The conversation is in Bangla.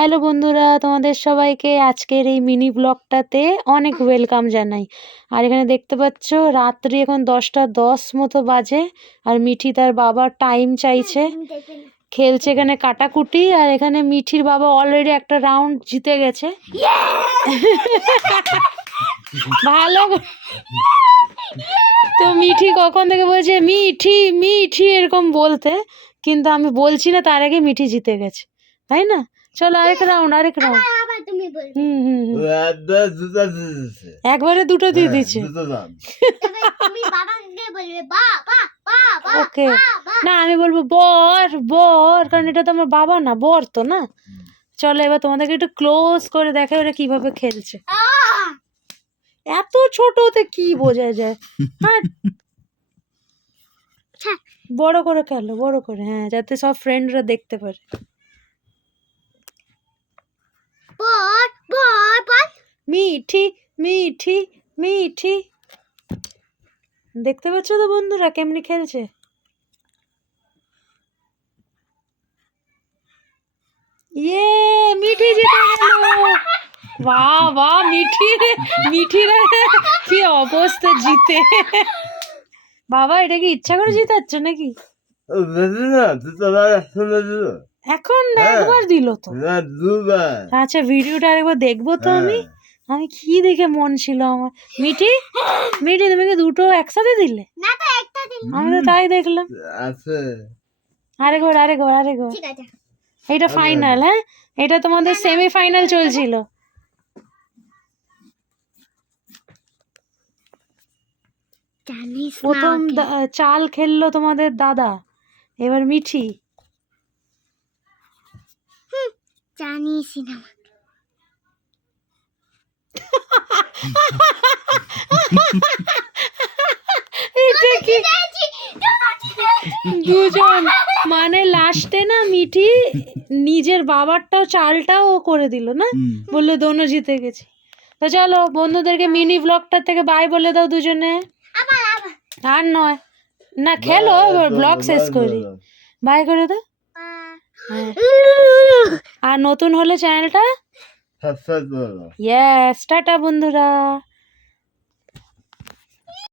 হ্যালো বন্ধুরা, তোমাদের সবাইকে আজকের এই মিনি ব্লগটাতে অনেক ওয়েলকাম জানাই। আর এখানে দেখতে পাচ্ছ, রাত্রি এখন দশটা দশ মতো বাজে আর মিঠি তার বাবার টাইম চাইছে। খেলছে এখানে কাটাকুটি আর এখানে মিঠির বাবা অলরেডি একটা রাউন্ড জিতে গেছে। ভালো তো মিঠি কখন থেকে বলছে, মিঠি মিঠি এরকম বলতে। কিন্তু আমি বলছি না, তার আগে মিঠি জিতে গেছে। তাই না? চলো আরেক রাউন্ড আরেক রাউন্ড হুম হুম একবারে দুটো দিয়ে দিচ্ছে বা বা ওকে। না আমি বলব বর বর কারণ এটা তো আমার বাবা না বর তো না। চলো এবার তোমাদেরকে একটু ক্লোজ করে দেখে ওরা কীভাবে খেলছে! এত ছোটতে কি বোঝা যায়? হ্যাঁ বড় করে খেলো বড় করে হ্যাঁ যাতে সব ফ্রেন্ডরা দেখতে পারে। বল বল বল মিঠি মিঠি মিঠি। দেখতে পাচ্ছ তো বন্ধুরা কেমনি খেলছে? ইয়ে মিঠি জিতে গেল। বাহ বাহ মিঠি রে মিঠি রে কি অবস্থা জিতে। বাবা এটা কি ইচ্ছা করে জিতাচ্ছ নাকি? না এখন হ্যাঁ। একবার দিল তো। না দুবার। আচ্ছা ভিডিওটা আরেকবার দেখব তো আমি। আমি কি দেখে মন ছিল আমার। মিঠি মিটি তুমি কি দুটো একসাথে দিলে? না তো একটা দিন আমি তো তাই দেখলাম। আছে। আরেকবার আরেকবার আরেকবার। ঠিক আছে। এটা ফাইনাল হ্যাঁ? এটা তোমাদের সেমি ফাইনাল চলছিল। প্রথম দা- চাল খেললো তোমাদের দাদা এবার মিঠি। এটা কি? দুজন। মানে লাস্টে না মিঠি নিজের বাবারটাও চালটাও ও করে দিল না? বলল দোনো জিতে গেছি। তো চলো বন্ধুদেরকে মিনি ব্লগটা থেকে বাই বলে দাও দুজনে। আর নয়। না খেলো এবার ব্লগ শেষ করি। বাই করে দাও। আর নতুন হলে চ্যানেলটা ইয়েস টাটা বন্ধুরা।